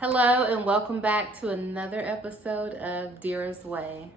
Hello and welcome back to another episode of Deeras Way.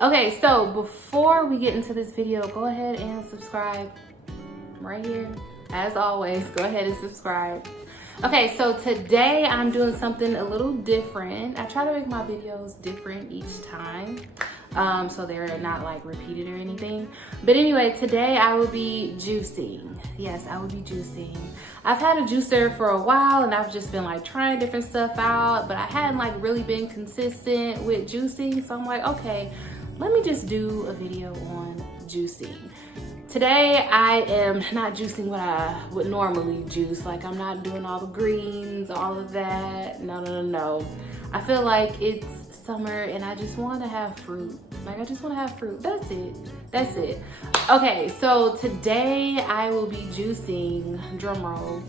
Okay, so before we get into this video, go ahead and subscribe right here. As always, go ahead and subscribe. Okay, so today I'm doing something a little different. I try to make my videos different each time, so they're not like repeated or anything. But anyway, today I will be juicing. Yes, I will be juicing. I've had a juicer for a while and I've just been like trying different stuff out, but I hadn't like really been consistent with juicing. So I'm like, okay, let me just do a video on juicing. Today I am not juicing what I would normally juice. Like I'm not doing all the greens, all of that. No. I feel like it's summer and I just want to have fruit. Like I just want to have fruit. That's it. Okay, so today I will be juicing, drum roll.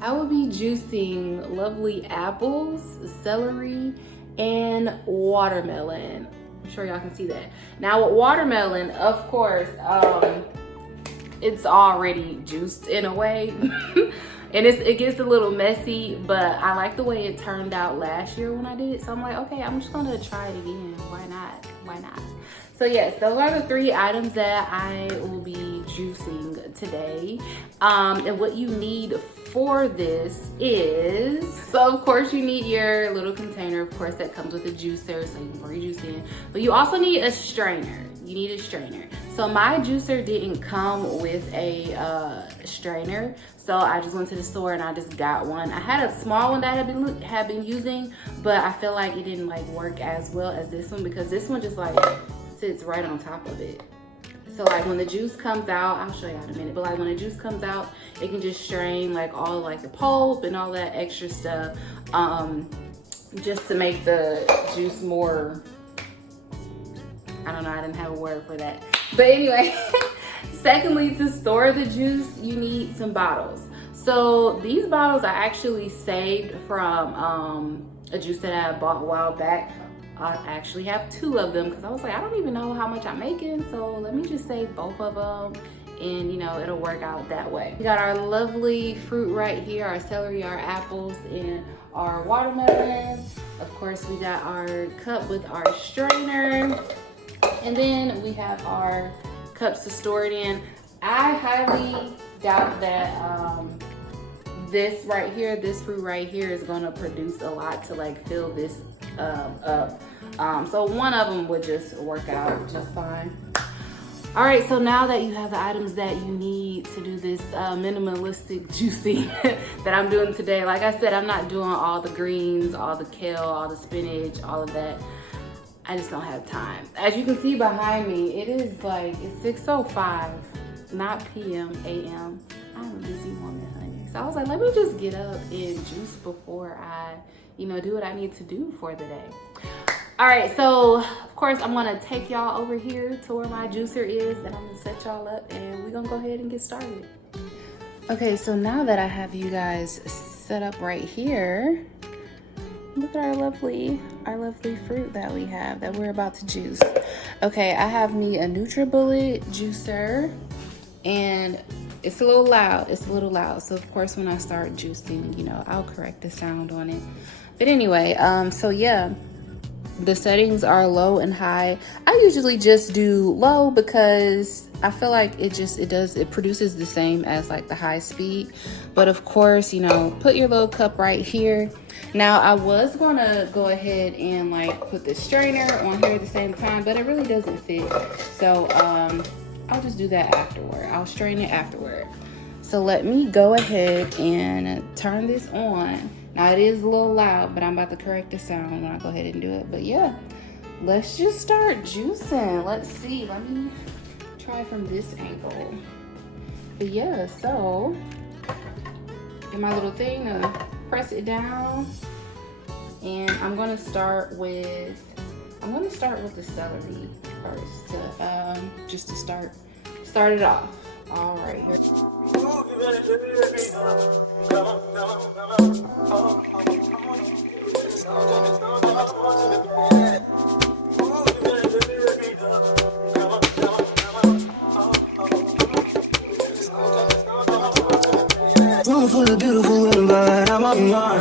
I will be juicing lovely apples, celery, and watermelon. I'm sure y'all can see that. Now with watermelon, of course, it's already juiced in a way. And it gets a little messy, but I like the way it turned out last year when I did it. So I'm like, okay, I'm just gonna try it again. Why not? So yes, those are the three items that I will be juicing today. And what you need for this is, so of course you need your little container, of course, that comes with a juicer so you can pour your juice in. But you also need a strainer. You need a strainer. So my juicer didn't come with a strainer. So I just went to the store and I just got one. I had a small one that I had been using, but I feel like it didn't like work as well as this one because this one just like sits right on top of it. So like when the juice comes out, I'll show you in a minute, but like when the juice comes out, it can just strain like all like the pulp and all that extra stuff, just to make the juice more, I don't know, I didn't have a word for that. But anyway, secondly, to store the juice, you need some bottles. So these bottles I actually saved from a juice that I bought a while back. I actually have two of them because I was like, I don't even know how much I'm making, so let me just save both of them and you know, it'll work out that way. We got our lovely fruit right here, our celery, our apples, and our watermelon. Of course, we got our cup with our strainer, and then we have our cups to store it in. I highly doubt that this right here, this fruit right here is gonna produce a lot to like fill this up. So one of them would just work out just fine. All right, so now that you have the items that you need to do this minimalistic juicing that I'm doing today, like I said, I'm not doing all the greens, all the kale, all the spinach, all of that. I just don't have time. As you can see behind me, it is like, it's 6:05, not PM, AM. I'm a busy woman, honey. So I was like, let me just get up and juice before I, you know, do what I need to do for the day. All right, so of course I'm gonna take y'all over here to where my juicer is and I'm gonna set y'all up and we're gonna go ahead and get started. Okay, so now that I have you guys set up right here, look at our lovely fruit that we have that we're about to juice. Okay, I have me a NutriBullet juicer and it's a little loud. So of course when I start juicing, you know, I'll correct the sound on it. But anyway, so yeah, the settings are low and high. I usually just do low because I feel like it produces the same as like the high speed. But of course, you know, put your little cup right here. Now I was gonna go ahead and like put the strainer on here at the same time, but it really doesn't fit. So I'll just do that afterward. I'll strain it afterward. So let me go ahead and turn this on. Now it is a little loud, but I'm about to correct the sound when I go ahead and do it. But yeah, let's just start juicing. Let's see, let me try from this angle. But yeah, so get my little thing to press it down, and I'm gonna start with the celery first to just to start it off. All right, here. Room full of beautiful women, but I'm on one.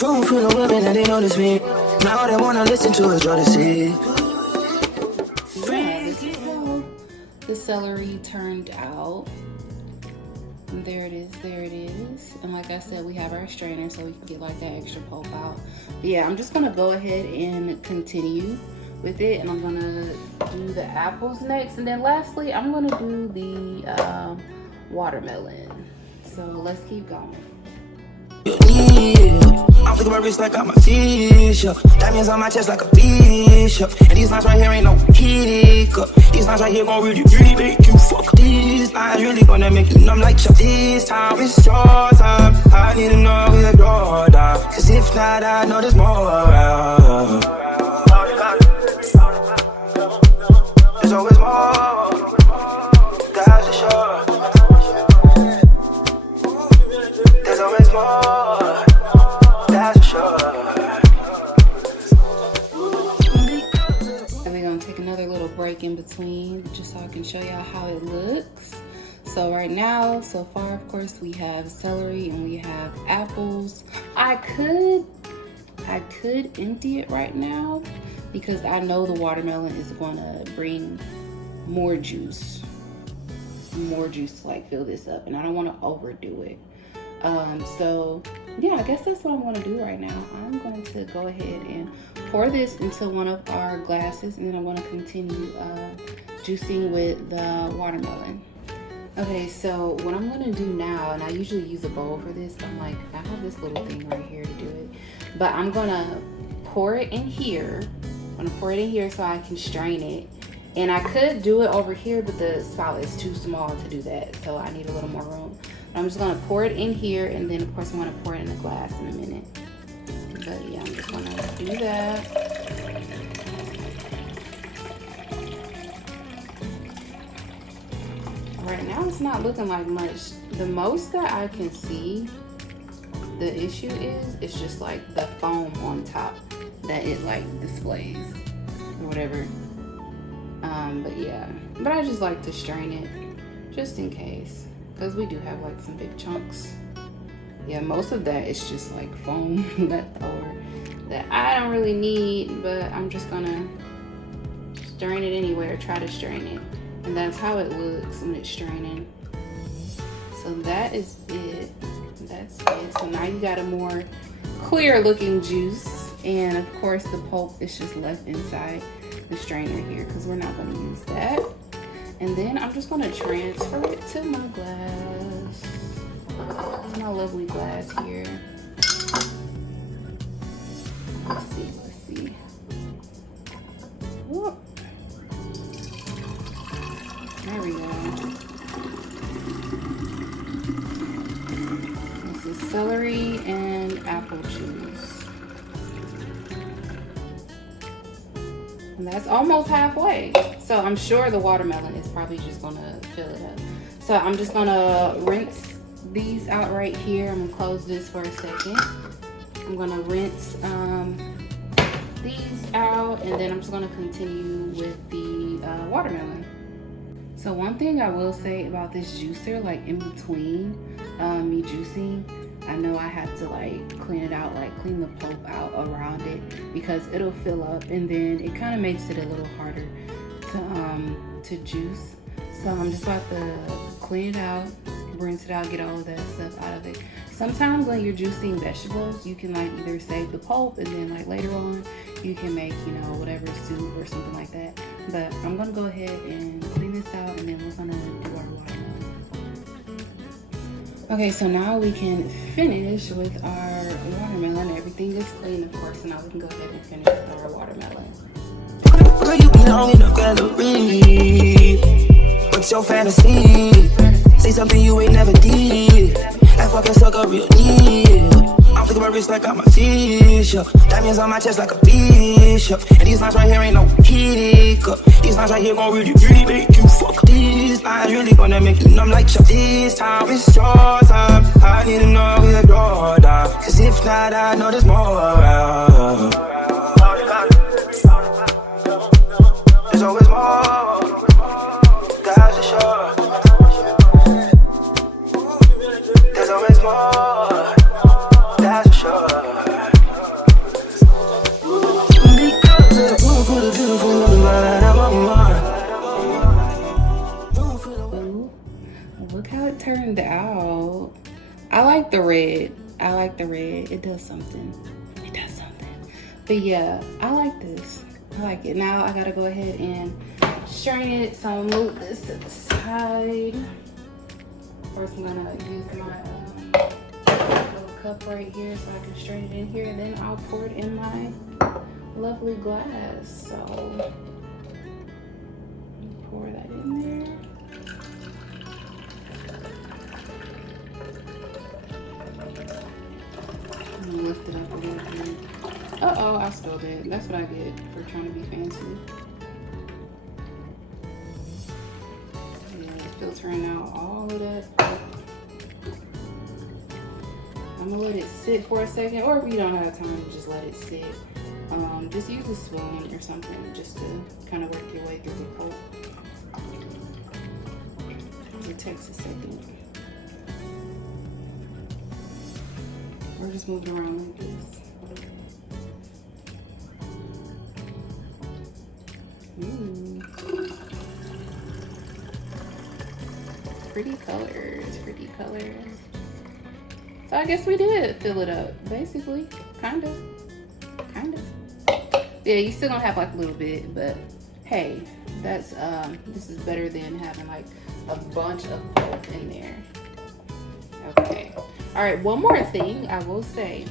Room full of women and they notice me. Now they wanna listen to us, try to see. Yeah, this is how the celery turned out. And there it is. And like I said, we have our strainer so we can get like that extra pulp out. But yeah, I'm just gonna go ahead and continue with it, and I'm gonna do the apples next, and then lastly I'm gonna do the watermelon. So let's keep going. I'm flicking my wrist like I'm a t-shirt. Diamonds on my chest like a bishop. And these lines right here ain't no hiccup. These lines right here gon' really, really make you fuck. These lines really gonna make you numb like Chuck. This time it's your time. I need to know we're your down. Cause if not, I know there's more around. There's always more. That's for sure. There's always more. That's for sure. And we're gonna take another little break in between just so I can show y'all how it looks. So right now, so far, of course, we have celery and we have apples. I could empty it right now because I know the watermelon is gonna bring more juice to like fill this up, and I don't want to overdo it. So yeah, I guess that's what I'm going to do right now. I'm going to go ahead and pour this into one of our glasses, and then I'm going to continue juicing with the watermelon. Okay, so what I'm going to do now, and I usually use a bowl for this, but I'm like, I have this little thing right here to do it, but I'm going to pour it in here. I'm going to pour it in here so I can strain it. And I could do it over here, but the spout is too small to do that, so I need a little more room. I'm just gonna pour it in here, and then of course I'm gonna pour it in a glass in a minute. But yeah, I'm just gonna do that. Right now it's not looking like much. The most that I can see, the issue is, it's just like the foam on top that it like displays or whatever. But yeah, but I just like to strain it just in case, because we do have like some big chunks. Yeah, most of that is just like foam left over that I don't really need, but I'm just gonna strain it anyway, or try to strain it. And that's how it looks when it's straining. So that is it. That's it. So now you got a more clear looking juice, and of course the pulp is just left inside the strainer here because we're not going to use that. And then I'm just going to transfer it to my glass, to my lovely glass here. Let's see. Whoop. There we go. This is celery and apple juice. And that's almost halfway. So I'm sure the watermelon is probably just gonna fill it up. So I'm just gonna rinse these out right here. I'm gonna close this for a second. I'm gonna rinse these out, and then I'm just gonna continue with the watermelon. So one thing I will say about this juicer, like in between me juicing, I know I have to like clean it out, like clean the pulp out around it, because it'll fill up, and then it kind of makes it a little harder to juice. So I'm just about to clean it out, rinse it out, get all of that stuff out of it. Sometimes when you're juicing vegetables, you can like either save the pulp, and then like later on you can make, you know, whatever soup or something like that. But I'm gonna go ahead and clean this out, and then we're gonna do our watermelon. Okay, so now we can finish with our watermelon. Everything is clean, of course, so now we can go ahead and finish with our watermelon. Girl, you belong in the gallery. what's your fantasy? Say something you ain't never did. I fucking suck a real deal. I'm flicking my wrist like I'm a fish, yo. Diamonds on my chest like a fish, yo. And these lines right here ain't no hiccup. These lines right here gon' really make you fuck. These lines really gonna make you numb like Chuck. This time it's your time. I need to know we're your down. Cause if not, I know there's more around. There's always more. Guys are sure. There's always more. That's for sure. Because there's room for the beautiful woman, but I'm on mine. Look how it turned out. I like the red. I like the red. It does something. It does something. But yeah, I like this. I like it. Now I gotta go ahead and strain it. So I'm gonna move this to the side. First I'm gonna use my little cup right here so I can strain it in here. And then I'll pour it in my lovely glass. So pour that in there. I'm gonna lift it up a little bit. Uh-oh, I spilled it. That's what I get for trying to be fancy. Yeah, filtering out all of that. I'm gonna let it sit for a second, or if you don't have time, just let it sit. Just use a spoon or something just to kind of work your way through the pulp. It takes a second. Or just move it around like this. Pretty colors, pretty colors. So I guess we did fill it up, basically, kind of. Yeah, you still gonna have like a little bit, but hey, that's this is better than having like a bunch of pulp in there. Okay. All right, one more thing I will say,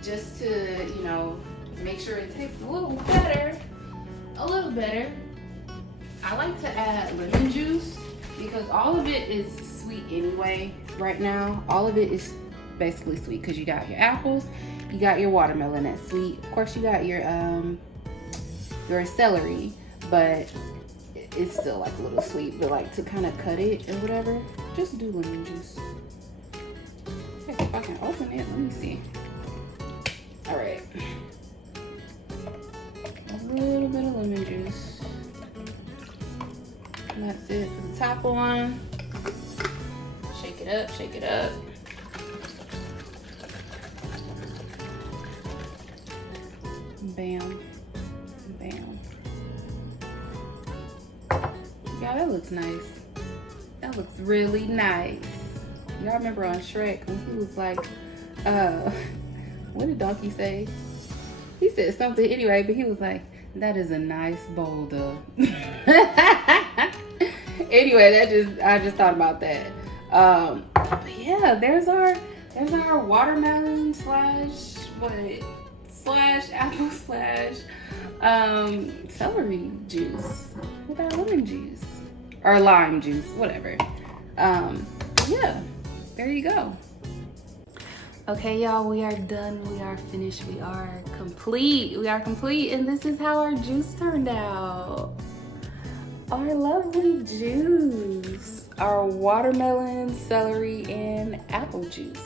just to, you know, make sure it tastes a little better, I like to add lemon juice because all of it is sweet anyway right now. All of it is basically sweet because you got your apples, you got your watermelon that's sweet. Of course, you got your celery, but it's still like a little sweet. But like to kind of cut it or whatever, just do lemon juice. If I can open it, let me see. All right, a little bit of lemon juice. And that's it. Put the top on. Shake it up, shake it up. Bam, bam. Yeah, that looks nice. That looks really nice. Y'all remember on Shrek when he was like, what did Donkey say? He said something anyway, but he was like, that is a nice boulder. Anyway, I just thought about that. But yeah, there's our watermelon slash apple slash celery juice with our lemon juice or lime juice, whatever. Yeah, there you go. Okay, y'all, we are done. We are finished. We are complete. And this is how our juice turned out. Our lovely juice. Our watermelon, celery, and apple juice.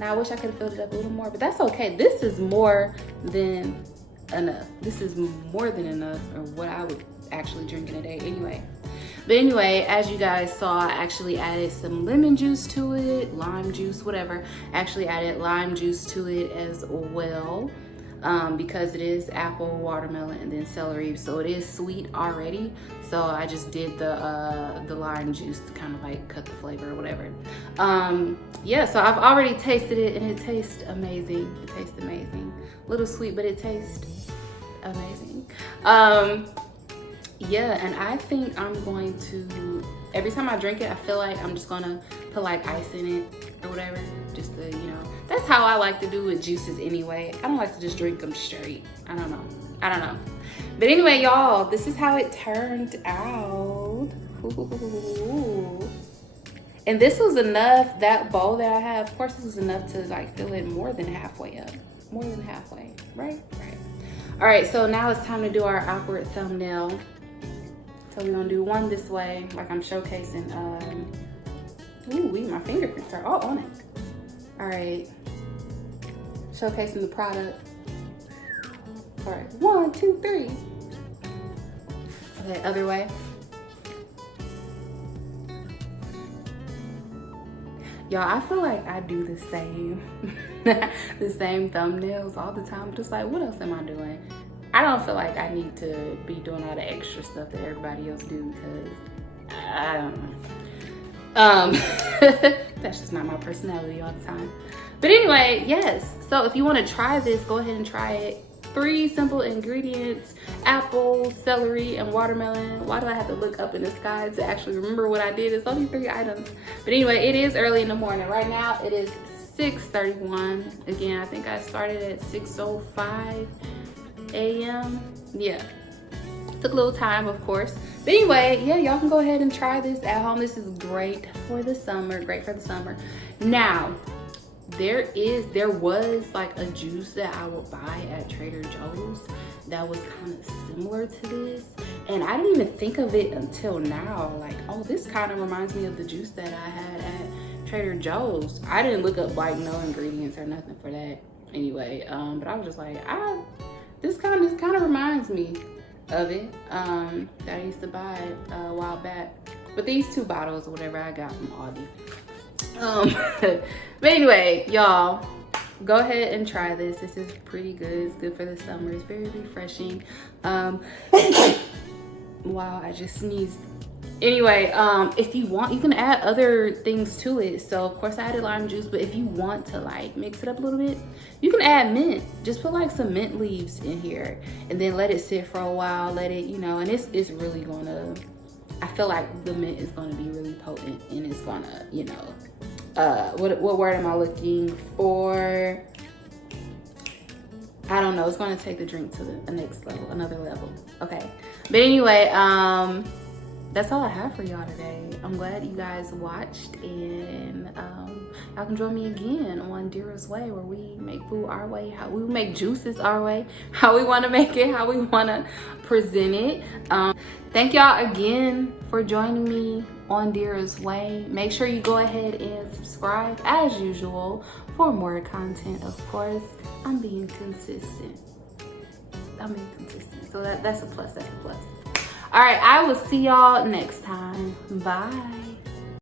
Now, I wish I could have filled it up a little more, but that's okay. This is more than enough. This is more than enough, or what I would actually drink in a day anyway. But anyway, as you guys saw, I actually added some lemon juice to it, lime juice, whatever. I actually added lime juice to it as well, because it is apple, watermelon, and then celery, so it is sweet already. So I just did the lime juice to kind of like cut the flavor or whatever. Yeah, so I've already tasted it and it tastes amazing. It tastes amazing. A little sweet, but it tastes amazing. Yeah, and I think I'm going to, every time I drink it, I feel like I'm just gonna put like ice in it or whatever, just to, you know, that's how I like to do with juices anyway. I don't like to just drink them straight. I don't know. But anyway, y'all, this is how it turned out. Ooh. And this was enough, that bowl that I have, of course this was enough to like fill it more than halfway up. More than halfway, right? Right. All right, so now it's time to do our awkward thumbnail. So we're gonna do one this way, like I'm showcasing, my fingerprints are all on it. All right, showcasing the product. All right, 1, 2, 3. Okay, other way. Y'all, I feel like I do the same, the same thumbnails all the time. Just like, what else am I doing? I don't feel like I need to be doing all the extra stuff that everybody else do because I don't know. That's just not my personality all the time. But anyway, yes. So if you want to try this, go ahead and try it. 3 simple ingredients: apple, celery, and watermelon. Why do I have to look up in the sky to actually remember what I did? It's only 3 items. But anyway, it is early in the morning. Right now it is 6:31. Again, I think I started at 6:05 a.m. Yeah, took a little time, of course. But anyway, yeah, y'all can go ahead and try this at home. This is great for the summer. Great for the summer. Now, there was like a juice that I would buy at Trader Joe's that was kind of similar to this, and I didn't even think of it until now. Like, oh, this kind of reminds me of the juice that I had at Trader Joe's. I didn't look up like no ingredients or nothing for that anyway, but I was just like, this kind of reminds me of it, that I used to buy a while back. But these 2 bottles or whatever I got from Aldi. But anyway, y'all, go ahead and try this. This is pretty good. It's good for the summer. It's very refreshing. Wow, I just sneezed. Anyway, if you want, you can add other things to it. So of course I added lime juice, but if you want to like mix it up a little bit, you can add mint. Just put like some mint leaves in here and then let it sit for a while. Let it, and it's really gonna, I feel like the mint is gonna be really potent, and it's gonna, what word am I looking for? I don't know. It's gonna take the drink to the next level, another level. Okay. But anyway, that's all I have for y'all today. I'm glad you guys watched, and y'all can join me again on Deeras Way, where we make food our way, how we make juices our way, how we want to make it, how we want to present it. Thank y'all again for joining me on Deeras Way. Make sure you go ahead and subscribe as usual for more content. Of course, I'm being consistent. So that's a plus. That's a plus. All right, I will see y'all next time. Bye.